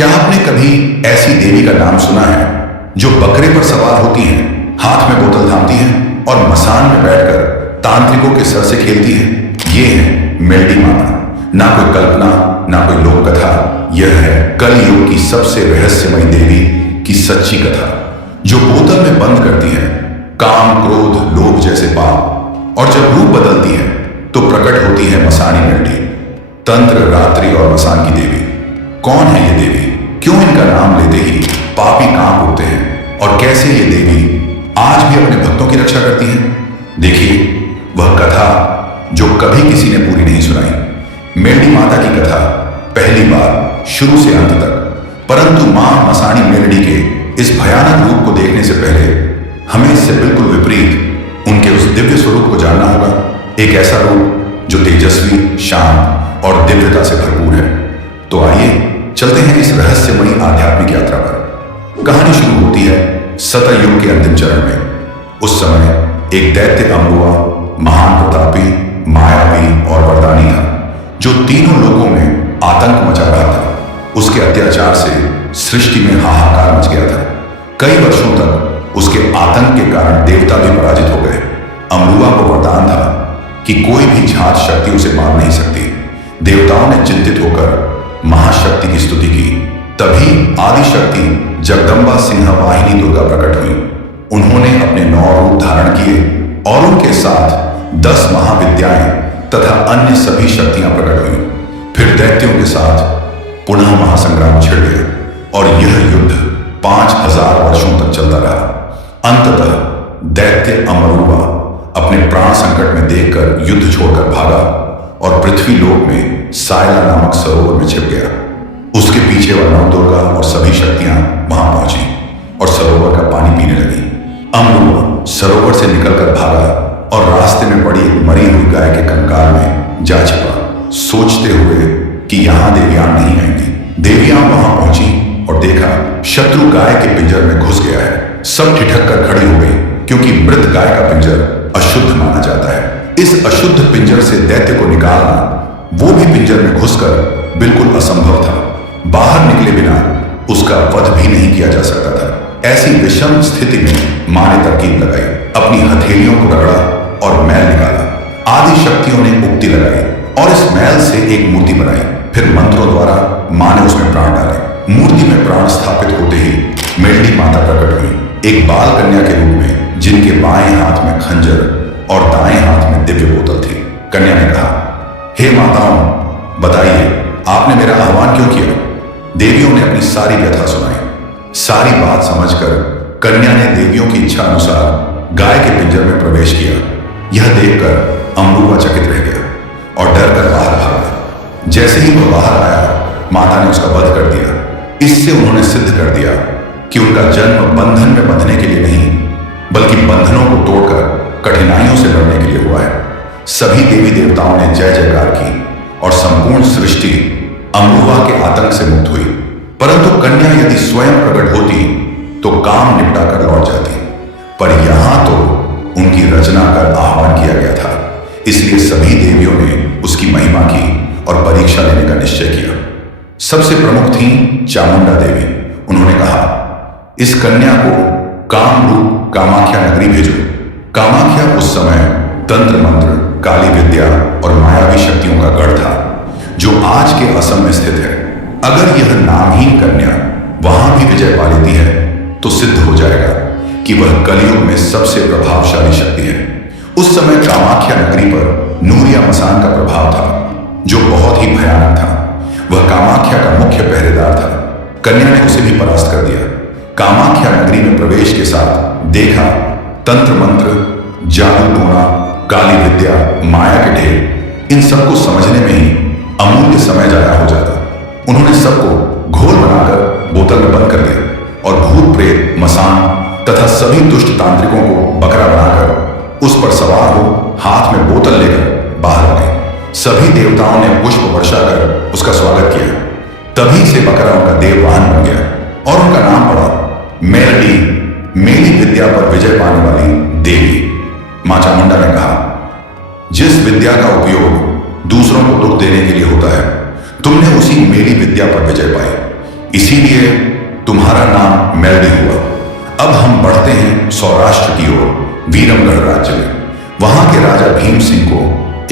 क्या आपने कभी ऐसी देवी का नाम सुना है जो बकरे पर सवार होती हैं, हाथ में बोतल थामती हैं और मसान में बैठकर तांत्रिकों के सर से खेलती हैं? ये है मेलडी माता। ना कोई कल्पना, ना कोई लोक कथा, यह है कल युग की सबसे रहस्यमयी देवी की सच्ची कथा, जो बोतल में बंद करती है काम, क्रोध, लोभ जैसे पाप, और जब रूप बदलती है तो प्रकट होती है मसानी मेलडी। तंत्र, रात्रि और मसान की देवी। कौन है ये देवी? क्यों इनका नाम लेते ही पापी कांप उठते हैं? और कैसे ये देवी आज भी अपने भक्तों की रक्षा करती है? देखिए वह कथा जो कभी किसी ने पूरी नहीं सुनाई। मेलडी माता की कथा पहली बार शुरू से अंत तक। परंतु मां मसानी मेलडी के इस भयानक रूप को देखने से पहले हमें इससे बिल्कुल विपरीत उनके उस दिव्य स्वरूप को जानना होगा। एक ऐसा रूप जो तेजस्वी, शांत और दिव्यता से भरपूर है। तो आइए चलते हैं इस रहस्यमयी आध्यात्मिक यात्रा पर। कहानी शुरू होती है सतयुग के अंतिम चरण में। उस समय एक दैत्य अमरुआ महान प्रतापी, मायावी और वरदानी था, जो तीनों लोगों में आतंक मचा रहा था। उसके अत्याचार से सृष्टि में हाहाकार मच गया था। कई वर्षों तक उसके आतंक के कारण देवता भी पराजित हो गए। अमरुआ को वरदान था कि कोई भी झात शक्ति उसे मार नहीं सकती। देवताओं ने चिंतित होकर महाशक्ति की स्तुति की। तभी आदि शक्ति जगदम्बा सिंह वाहिनी दुर्गा प्रकट हुई। उन्होंने अपने 9 रूप धारण किए और उनके साथ 10 महाविद्याएं तथा अन्य सभी शक्तियां प्रकट हुई। फिर दैत्यों के साथ पुनः महासंग्राम छिड़ गया और यह युद्ध 5000 वर्षों तक चलता रहा। अंततः दैत्य अमरुआ अपने प्राण संकट में देखकर युद्ध छोड़कर भागा और पृथ्वी लोक में सायला नामक सरोवर में छिप गया। उसके पीछे वह नवदुर्गा और सभी शक्तियां वहां पहुंची और सरोवर का पानी पीने लगी। अमरुआ सरोवर से निकलकर भागा और रास्ते में पड़ी एक मरी हुई गाय के कंकाल में जा छिपा, सोचते हुए कि यहां देवियां नहीं आएंगी। देवियां वहां पहुंची और देखा शत्रु गाय के पिंजर में घुस गया है। सब ठिठक कर खड़ी हो गई, क्योंकि मृत गाय का पिंजर अशुद्ध माना जाता है। इस अशुद्ध पिंजर से दैत्य को निकालना, वो भी पिंजर में घुसकर, बिल्कुल असंभव था। बाहर निकले बिना उसका वध भी नहीं किया जा सकता था। ऐसी विषम स्थिति में मां ने तरकीब लगाई, अपनी हथेलियों को रगड़ा और मैल निकाला। आदि शक्तियों ने उक्ति लगाई और इस मैल से एक मूर्ति बनाई। फिर मंत्रों द्वारा मां ने उसमें प्राण डाले। मूर्ति में प्राण स्थापित होते ही मेलडी माता प्रकट हुई, एक बाल कन्या के रूप में, जिनके बाएं हाथ में खंजर और दाएं हाथ में दिव्य बोतल थी। कन्या ने कहा, हे माताओं, बताइए आपने मेरा आह्वान क्यों किया? देवियों ने अपनी सारी व्यथा सुनाई। सारी बात समझकर कन्या ने देवियों की इच्छा अनुसार गाय के पिंजर में प्रवेश किया। यह देखकर अमरुआ चकित रह गया और डर कर बाहर भागा। जैसे ही वह बाहर आया, माता ने उसका वध कर दिया। इससे उन्होंने सिद्ध कर दिया कि उनका जन्म बंधन में बंधने के लिए नहीं, बल्कि बंधनों को तोड़कर कठिनाइयों से लड़ने के लिए हुआ है। सभी देवी देवताओं ने जय जयकार की और संपूर्ण सृष्टि अमरुआ के आतंक से मुक्त हुई। परंतु कन्या यदि स्वयं प्रकट होती तो काम निपटा कर लौट जाती, पर यहां तो उनकी रचना कर आह्वान किया गया था। इसलिए सभी देवियों ने उसकी महिमा की और परीक्षा लेने का निश्चय किया। सबसे प्रमुख थी चामुंडा देवी। उन्होंने कहा, इस कन्या को काम रूप कामाख्या नगरी भेजो। कामाख्या उस समय तंत्र मंत्र, काली विद्या और मायावी शक्तियों का गढ़ था, जो आज के असम में स्थित है। अगर यह नामहीन कन्या वहां भी विजय पा लेती है तो सिद्ध हो जाएगा कि वह कलयुग में सबसे प्रभावशाली शक्ति है। उस समय कामाख्या नगरी पर नूरिया मसान का प्रभाव था, जो बहुत ही भयानक था। वह कामाख्या का मुख्य पहरेदार था। कन्या ने उसे भी परास्त कर दिया। कामाख्या नगरी में प्रवेश के साथ देखा तंत्र मंत्र, जादू टोना, काली विद्या, माया के ढेर, इन सबको समझने में ही अमूल्य समय जाया हो जाता। उन्होंने सबको घोल बनाकर बोतल में बंद कर दिया और भूत प्रेत, मसान तथा सभी दुष्ट तांत्रिकों को बकरा बनाकर उस पर सवार हो हाथ में बोतल लेकर बाहर आ गए। सभी देवताओं ने पुष्प वर्षा कर उसका स्वागत किया। तभी से बकरा उनका देववाहन बन गया और उनका नाम पड़ा मेलडी, मेली विद्या पर विजय पाने वाली देवी। मां चामुंडा ने कहा, जिस विद्या का उपयोग दूसरों को दुख देने के लिए होता है, तुमने उसी मेरी विद्या पर विजय पाई। इसीलिए तुम्हारा नाम मेलडी हुआ। अब हम बढ़ते हैं सौराष्ट्र की ओर, वीरमगढ़ राज्य में। वहां के राजा भीम सिंह को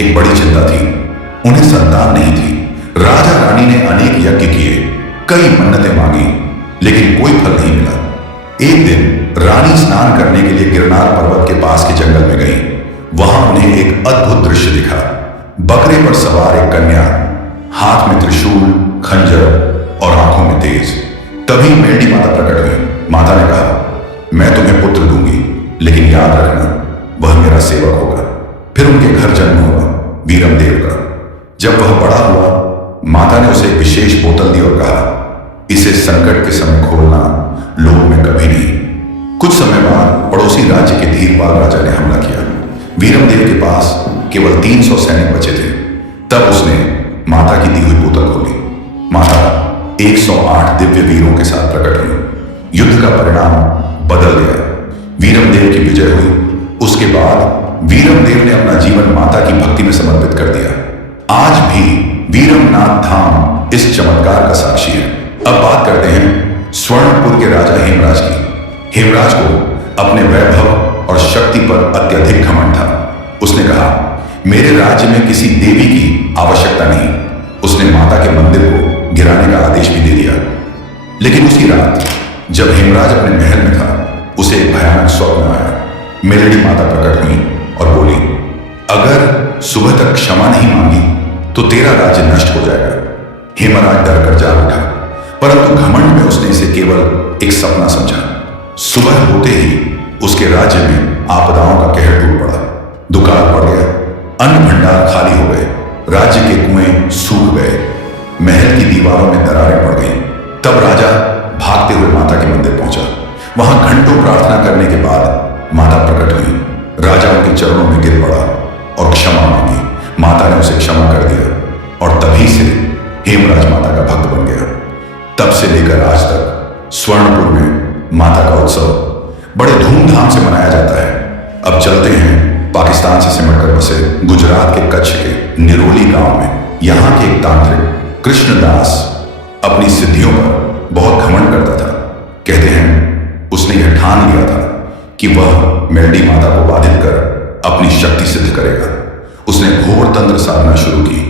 एक बड़ी चिंता थी। उन्हें संतान नहीं थी। राजा रानी ने अनेक यज्ञ किए, कई मन्नतें मांगी, लेकिन कोई फल नहीं मिला। एक दिन रानी स्नान करने के लिए गिरनार पर्वत के पास के जंगल में गई। वहां उन्हें एक अद्भुत दृश्य दिखा। बकरे पर सवार एक कन्या, हाथ में त्रिशूल, खंजर और आंखों में तेज। तभी मेलडी माता प्रकट हुई। माता ने कहा, मैं तुम्हें पुत्र दूंगी, लेकिन याद रखना वह मेरा सेवक होगा। फिर उनके घर जन्म हुआ वीरमदेव का। जब वह बड़ा हुआ, माता ने उसे एक विशेष बोतल दी और कहा, इसे संकट के समय खोलना, लोभ में कभी नहीं। कुछ समय बाद पड़ोसी राज्य के धीरपाल राजा ने हमला किया। वीरमदेव के पास केवल 300 सैनिक बचे थे। तब उसने माता की दी हुई बोतल खोली। माता 108 दिव्य वीरों के साथ प्रकट हुई। युद्ध का परिणाम बदल गया। वीरमदेव की विजय हुई। उसके बाद वीरमदेव ने अपना जीवन माता की भक्ति में समर्पित कर दिया। आज भी वीरमनाथ धाम इस चमत्कार का साक्षी है। अब बात करते हैं स्वर्णपुर के राजा हेमराज की। हेमराज को अपने वैभव और शक्ति पर अत्यधिक घमंड था। उसने कहा, मेरे राज्य में किसी देवी की आवश्यकता नहीं। उसने माता के मंदिर को गिराने का आदेश भी दे दिया। लेकिन उसी रात जब हेमराज अपने महल में था, उसे एक भयानक स्वप्न आया। मेलडी माता प्रकट हुई और बोली, अगर सुबह तक क्षमा नहीं मांगी तो तेरा राज्य नष्ट हो जाएगा। हेमराज डर कर जाग उठा, परंतु घमंड में उसने इसे केवल एक सपना समझा। सुबह होते ही उसके राज्य में आपदाओं का कहर टूट पड़ा। दुकाल पड़ गया, अन्न भंडार खाली हो गए, राज्य के कुएं सूख गए, महल की दीवारों में दरारें पड़ गईं। तब राजा भागते हुए माता के मंदिर पहुंचा। वहां घंटों प्रार्थना करने के बाद माता प्रकट हुई। राजा उनके चरणों में गिर पड़ा और क्षमा मांगी। माता ने उसे क्षमा कर दिया और तभी से हेमराज माता का भक्त बन गया। तब से लेकर आज तक स्वर्णपुर में माता का उत्सव बड़े धूमधाम से मनाया जाता है। अब चलते हैं पाकिस्तान से सिमटकर बसे गुजरात के कच्छ के निरोली गांव में। यहां के एक तांत्रिक कृष्णदास अपनी सिद्धियों पर बहुत घमंड करता था। कहते हैं उसने यह ठान लिया था कि वह मेलडी माता को बाधित कर अपनी शक्ति सिद्ध करेगा। उसने घोर तंत्र साधना शुरू की,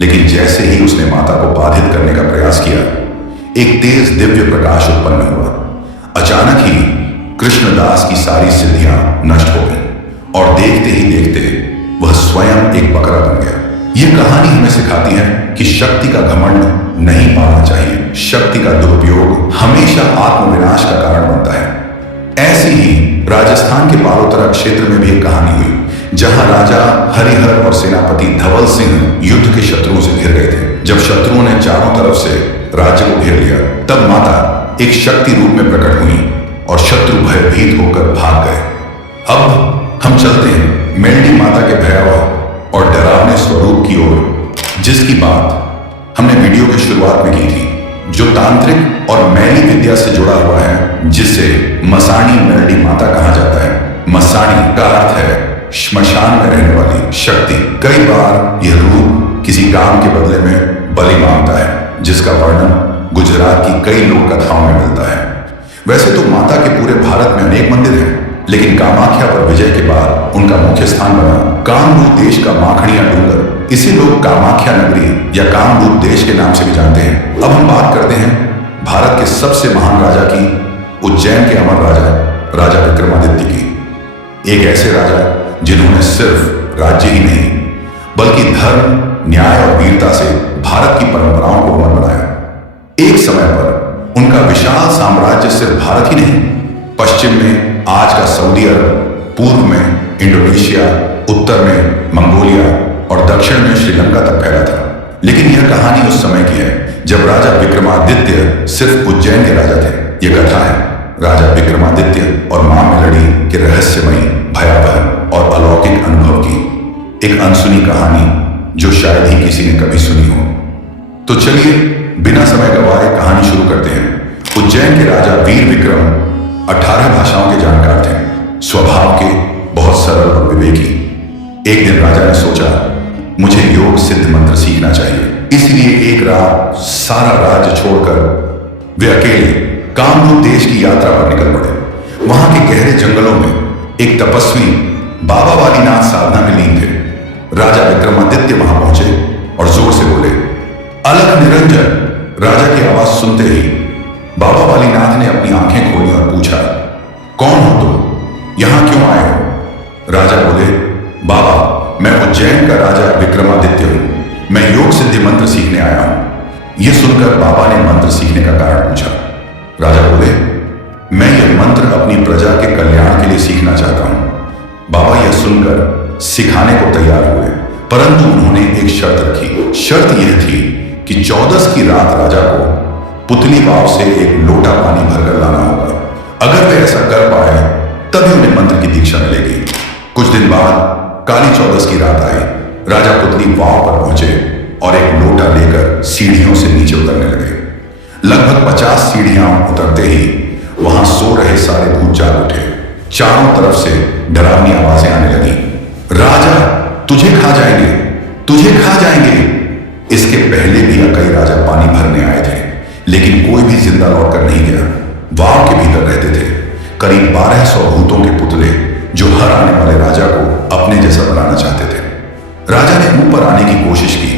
लेकिन जैसे ही उसने माता को बाधित करने का प्रयास किया, एक तेज दिव्य प्रकाश उत्पन्न हुआ। अचानक ही कृष्णदास की सारी सिद्धियां नष्ट हो गई और देखते ही देखते वह स्वयं एक बकरा बन गया। यह कहानी हमें सिखाती है कि शक्ति का घमंड नहीं पाना चाहिए। शक्ति का दुरुपयोग हमेशा आत्मविनाश का कारण बनता है। ऐसी ही राजस्थान के बालोतरा क्षेत्र में भी एक कहानी हुई, जहां राजा हरिहर और सेनापति धवल सिंह युद्ध के शत्रुओं से घिर गए थे। जब शत्रुओं ने चारों तरफ से राज्य को घेर लिया, तब माता एक शक्ति रूप में प्रकट हुई और शत्रु भयभीत होकर भाग गए। अब हम चलते हैं मेलडी माता के भयावह और डरावने स्वरूप की ओर, जिसकी बात हमने वीडियो की शुरुआत में की थी, जो तांत्रिक और मैली विद्या से जुड़ा हुआ है, जिसे मसाणी मेलडी माता कहा जाता है। मसाणी का अर्थ है श्मशान में रहने वाली शक्ति। कई बार यह रूप किसी काम के बदले में बलि मांगता है, जिसका वर्णन गुजरात की कई लोक कथाओं में मिलता है। वैसे तो माता के पूरे भारत में अनेक मंदिर हैं, लेकिन कामाख्या पर विजय के बाद उनका मुख्य स्थान बना कामरूप देश का माखणिया डूंगर। इसे लोग कामाख्या नगरी या कामरूप देश के नाम से भी जानते हैं। अब हम बात करते हैं भारत के सबसे महान राजा की, उज्जैन के अमर राजा राजा विक्रमादित्य की। एक ऐसे राजा जिन्होंने सिर्फ राज्य ही नहीं, बल्कि धर्म, न्याय और वीरता से भारत की परंपराओं को अमर बनाया। एक समय पर उनका विशाल साम्राज्य सिर्फ भारत ही नहीं, पश्चिम में आज का सऊदी अरब, पूर्व में इंडोनेशिया, उत्तर में मंगोलिया और दक्षिण में श्रीलंका तक फैला था। लेकिन यह कहानी उस समय की है जब राजा विक्रमादित्य सिर्फ उज्जैन के राजा थे। यह कथा है राजा विक्रमादित्य और मां मेलडी के रहस्यमयी, भयावह और अलौकिक अनुभव की एक अनसुनी कहानी, जो शायद ही किसी ने कभी सुनी हो। तो चलिए बिना समय गंवाए कहानी शुरू करते हैं। उज्जैन के राजा वीर विक्रम 18 भाषाओं के जानकार थे, स्वभाव के बहुत सरल और विवेकी। एक दिन राजा ने सोचा, मुझे योग सिद्ध मंत्र सीखना चाहिए। इसलिए एक रात सारा राज्य छोड़कर वे अकेले कामरूप देश की यात्रा पर निकल पड़े। वहां के गहरे जंगलों में एक तपस्वी बाबा वालीनाथ साधना में लीन थे। राजा विक्रमादित्य वहां पहुंचे और जोर से बोले, अलख निरंजन। राजा की आवाज सुनते ही बाबा वालीनाथ ने अपनी आंखें खोली और पूछा, कौन हो तुम? यहां क्यों आए हो? राजा बोले, बाबा, मैं उज्जैन का राजा विक्रमादित्य हूं। मैं योग सिद्धि मंत्र सीखने आया हूं। यह सुनकर बाबा ने मंत्र सीखने का कारण पूछा। राजा बोले, मैं यह मंत्र अपनी प्रजा के कल्याण के लिए सीखना चाहता हूं। बाबा यह सुनकर सिखाने को तैयार हुए, परंतु उन्होंने एक शर्त रखी। शर्त यह थी कि 14 की रात राजा को पुतली वाव से एक लोटा पानी भरकर लाना होगा। अगर वे ऐसा कर पाए तभी उन्हें मंत्र की दीक्षा मिलेगी। कुछ दिन बाद काली 14 की रात आई। राजा पुतली वाव पर पहुंचे और एक लोटा लेकर सीढ़ियों से नीचे उतरने लगे। लगभग 50 सीढ़ियां उतरते ही वहां सो रहे सारे भूत जाग उठे। चारों तरफ से डरावनी आवाजें आने लगी। राजा, तुझे खा जाएंगे, तुझे खा जाएंगे। इसके पहले भी कई राजा पानी भरने आए थे, लेकिन कोई भी जिंदा लौटकर नहीं गया। वाव के भीतर रहते थे करीब 1200 भूतों के पुतले, जो हर आने वाले राजा को अपने जैसा बनाना चाहते थे। राजा ने ऊपर आने की कोशिश की,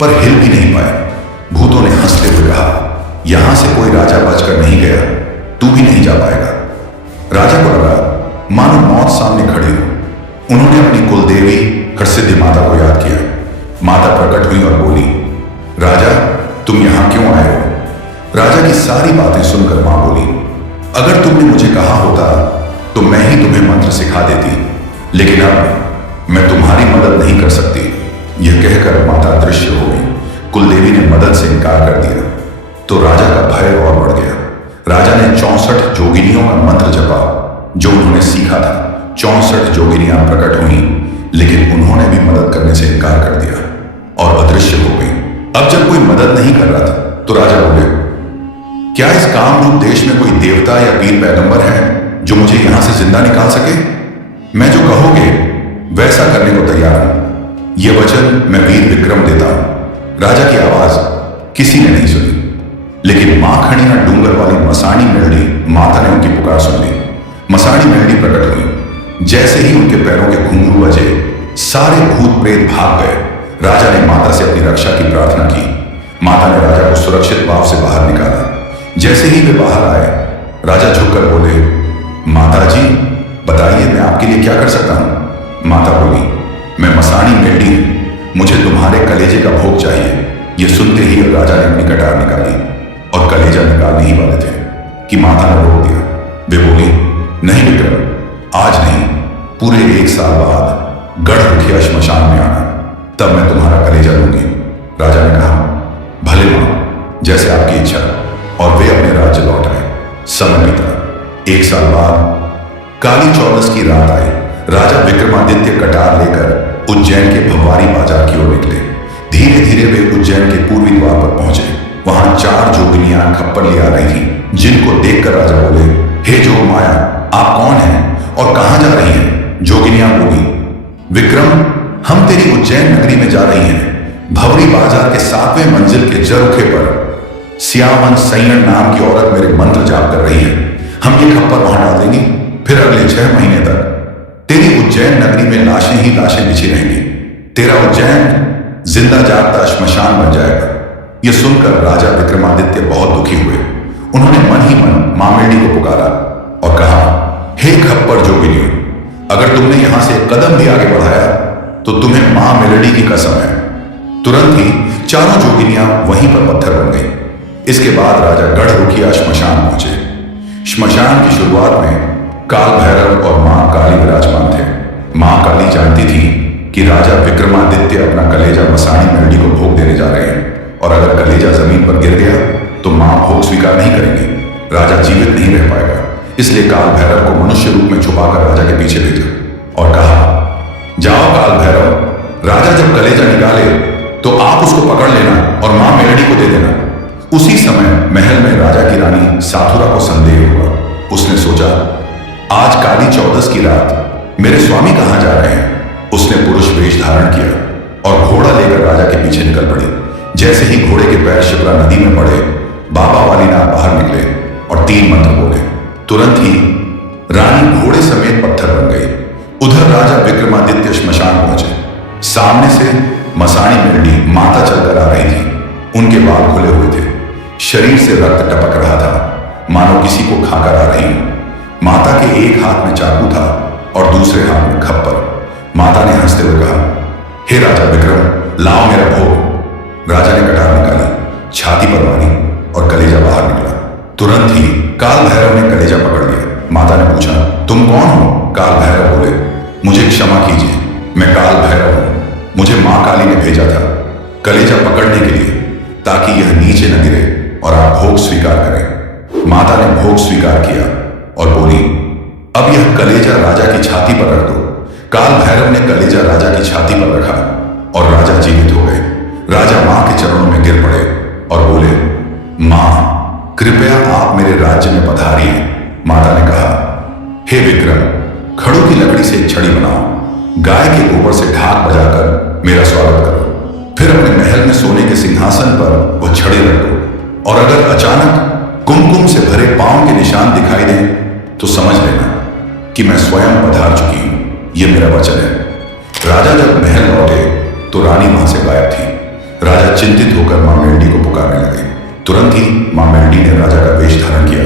पर हिल भी नहीं पाए। भूतों ने हंसते हुए कहा, यहां से कोई राजा बचकर नहीं गया, तू भी नहीं जा पाएगा। राजा को लगा मानो मौत सामने खड़ी हो। उन्होंने अपनी कुलदेवी हरसिद्धि माता को याद किया। माता प्रकट हुई और बोली, राजा, तुम यहां क्यों आए हो? राजा की सारी बातें सुनकर मां बोली, अगर तुमने मुझे कहा होता तो मैं ही तुम्हें मंत्र सिखा देती, लेकिन अब मैं तुम्हारी मदद नहीं कर सकती। यह कहकर माता अदृश्य हो गई। कुलदेवी ने मदद से इनकार कर दिया तो राजा का भय और बढ़ गया। राजा ने 64 जोगिनियों का मंत्र जपा जो उन्होंने सीखा था। 64 जोगिनियां प्रकट हुई, लेकिन उन्होंने भी मदद करने से इनकार कर दिया और अदृश्य हो गई। अब जब कोई मदद नहीं कर रहा था तो राजा बोले, क्या इस कामरूप देश में कोई देवता या पीर पैगंबर है जो मुझे यहां से जिंदा निकाल सके? मैं जो कहोगे वैसा करने को तैयार हूं। यह वचन मैं वीर विक्रम देता हूं। राजा की आवाज किसी ने नहीं सुनी, लेकिन मां खड़िया डूंगर वाली मसाणी मेलडी माता ने उनकी पुकार सुन ली। मसाणी मेलडी प्रकट हुई। जैसे ही उनके पैरों के घुंघरू बजे, सारे भूत प्रेत भाग गए। राजा ने माता से अपनी रक्षा की प्रार्थना की। माता ने राजा को सुरक्षित वाव से बाहर निकाला। जैसे ही वे बाहर आए, राजा झुककर बोले, माता जी, बताइए मैं आपके लिए क्या कर सकता हूं? माता बोली, मैं मसाणी मेलडी हूं, मुझे तुम्हारे कलेजे का भोग चाहिए। यह सुनते ही राजा ने अपनी कटार निकाली और कलेजा निकालने ही वाले थे कि माता ने रोक दिया। वे बोली, नहीं विक्रम, आज नहीं, पूरे 1 साल बाद गढ़ रुखिया श्मशान में आना, तब मैं तुम्हारा कलेजा लूंगी। राजा ने कहा, भले मां, जैसे आपकी इच्छा। और वे अपने राज्य लौट आए। समय बीता। 1 साल बाद काली 14 की रात आई। राजा विक्रमादित्य कटार लेकर उज्जैन के भवारी बाजार की ओर निकले। धीरे धीरे वे उज्जैन के पूर्वी द्वार पर पहुंचे। वहां 4 जोगिनियां खप्पर ले आ रही थी, जिनको देखकर राजा बोले, हे जोग माया, आप कौन हैं और कहां जा रही हैं? जोगिनियां बोली, विक्रम, हम तेरी उज्जैन नगरी में जा रही हैं। भवरी बाजार के 7वें मंजिल के जरुखे पर सियावन सैयन नाम की औरत मेरे मंत्र जाप कर रही है। हम ये खप्पर वहां डाल देंगे, फिर अगले 6 महीने तक तेरी उज्जैन नगरी में लाशें ही लाशें बिछी रहेंगी। तेरा उज्जैन जिंदा जागता श्मशान बन जाएगा। यह सुनकर राजा विक्रमादित्य बहुत दुखी हुए। उन्होंने मन ही मन मां मेलडी को पुकारा और कहा, हे खप्पर जोगिनियों, अगर तुमने यहां से एक कदम भी आगे बढ़ाया तो तुम्हें मां मेलडी की कसम है। तुरंत ही चारों जोगिनियां वहीं पर पत्थर बन गई। इसके बाद राजा गढ़ रुखिया श्मशान पहुंचे। श्मशान की शुरुआत में काल भैरव और मां काली विराजमान थे। मां काली जानती थी कि राजा विक्रमादित्य अपना कलेजा मसाणी मेलडी को भोग देने जा रहे हैं, और अगर कलेजा जमीन पर गिर गया तो मां भोग स्वीकार नहीं करेंगे, राजा जीवित नहीं रह पाएगा। इसलिए काल भैरव को मनुष्य रूप में छुपाकर राजा के पीछे भेजा और कहा, जाओ काल भैरव, राजा जब कलेजा निकाले तो आप उसको पकड़ लेना और मां मेलडी को दे देना। उसी समय महल में राजा की रानी साथुरा को संदेह हुआ। उसने सोचा, आज काली 14 की रात मेरे स्वामी कहां जा रहे हैं। उसने पुरुष वेश धारण किया और घोड़ा लेकर राजा के पीछे निकल पड़ी। जैसे ही घोड़े के पैर शिप्रा नदी में पड़े, बाबा वालीनाथ बाहर निकले और 3 मंत्र बोले। तुरंत ही रानी घोड़े समेत पत्थर बन गई। उधर राजा विक्रमादित्य श्मशान पहुंचे। सामने से मसाणी मेलडी माता चलकर आ रही थी। उनके बाल खुले हुए थे, शरीर से रक्त टपक रहा था, मानो किसी को खाकर आ रही हो। माता के एक हाथ में चाकू था और दूसरे हाथ में खप्पर। माता ने हंसते हुए कहा, हे राजा विक्रम, लाओ मेरा भोग। राजा ने कटार निकाली, छाती पर मारी और कलेजा बाहर निकला। तुरंत ही काल भैरव ने कलेजा पकड़ लिया। माता ने पूछा, तुम कौन हो? काल भैरव बोले, मुझे क्षमा कीजिए, मैं काल भैरव हूं। मुझे मां काली ने भेजा था कलेजा पकड़ने के लिए, ताकि यह नीचे न गिरे और आप भोग स्वीकार करें। माता ने भोग स्वीकार किया और बोली, अब यह कलेजा राजा की छाती पर रख दो। काल भैरव ने कलेजा राजा की छाती पर रखा और राजा जीवित हो गए। राजा मां के चरणों में गिर पड़े और बोले, मां, कृपया आप मेरे राज्य में पधारिए। माता ने कहा, हे विक्रम, खड़ू की लकड़ी से एक छड़ी बनाओ, गाय के गोबर से ढाक बजाकर मेरा स्वागत करो। फिर अपने महल में सोने के सिंहासन पर वह छड़ी रख दो और अगर अचानक कुमकुम से भरे पांव के निशान दिखाई दें तो समझ लेना कि मैं स्वयं पधार चुकी हूं। यह मेरा वचन है। राजा जब महल लौटे तो रानी वहां से गायब थी। राजा चिंतित होकर मां मेलडी को पुकारने लगे। तुरंत ही मां मेलडी ने राजा का वेश धारण किया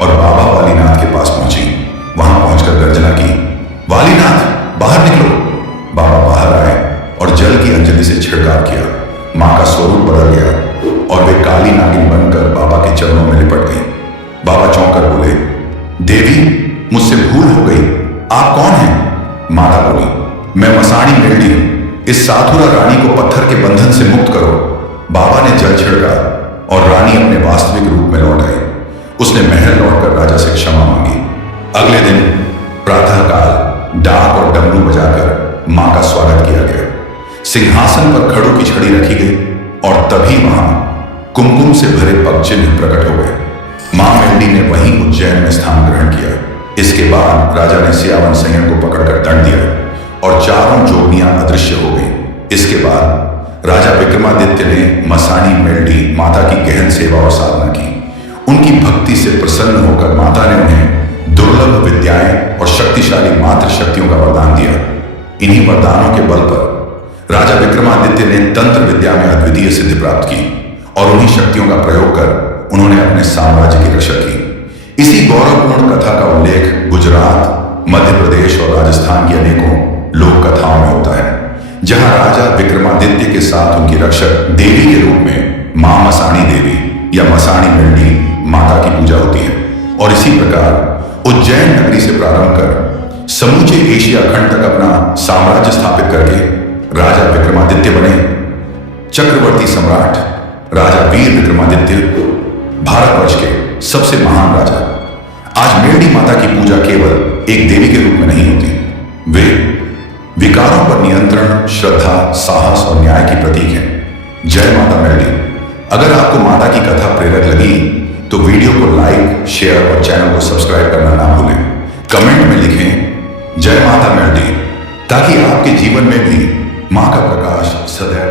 और बाबा वालीनाथ के पास पहुंची। वहां पहुंचकर गर्जना की, वालीनाथ, बाहर निकलो। बाबा बाहर आए और जल की अंजलि से छिड़काव किया। मां का स्वरूप बदल गया और वे काली नागिन बनकर बाबा के चरणों में लिपट गई। बाबा चौंकर बोले, देवी, मुझसे भूल हो गई, आप कौन हैं? माता बोली, मैं मसाणी मेलडी हूं। इस साधुरा रानी को पत्थर के बंधन से मुक्त करो। बाबा ने जल छिड़का और रानी अपने वास्तविक रूप में लौट आई। उसने महल लौटकर राजा से क्षमा मांगी। अगले दिन प्रातःकाल डाक और डमरू बजाकर मां का स्वागत किया गया। सिंहासन पर खड़ू की छड़ी रखी गई और तभी वहां कुमकुम से भरे पग चिन्ह प्रकट हो गए। मां मेलडी ने वहीं उज्जैन में स्थान ग्रहण किया। इसके बाद राजा ने सियावन सैयन को पकड़कर दंड दिया और चारों जोगनियां अदृश्य हो गई। इसके बाद राजा विक्रमादित्य ने मसाणी मेलडी माता की गहन सेवा और साधना की। उनकी भक्ति से प्रसन्न होकर माता ने उन्हें दुर्लभ विद्याएं और शक्तिशाली मातृ शक्तियों का वरदान दिया। इन्हीं वरदानों के बल पर राजा विक्रमादित्य ने तंत्र विद्या में अद्वितीय सिद्धि प्राप्त की और उन्हीं शक्तियों का प्रयोग कर उन्होंने अपने साम्राज्य की रक्षा की। इसी गौरवपूर्ण कथा का उल्लेख गुजरात, मध्य प्रदेश और राजस्थान की अनेकों लोक कथाओं में होता है, जहां राजा विक्रमादित्य के साथ उनकी रक्षक देवी के रूप में मां मसाणी देवी या मसाणी मेलडी माता की पूजा होती है। और इसी प्रकार उज्जैन नगरी से प्रारंभ कर समूचे एशिया खंड तक अपना साम्राज्य स्थापित करके राजा विक्रमादित्य बने चक्रवर्ती सम्राट राजा वीर विक्रमादित्य, भारतवर्ष के सबसे महान राजा। आज मेलडी माता की पूजा केवल एक देवी के रूप में नहीं होती, वे विकारों पर नियंत्रण, श्रद्धा, साहस और न्याय की प्रतीक है। जय माता मेलडी। अगर आपको माता की कथा प्रेरक लगी तो वीडियो को लाइक, शेयर और चैनल को सब्सक्राइब करना ना भूलें। कमेंट में लिखें जय माता मेलडी, ताकि आपके जीवन में भी मां का प्रकाश सदैव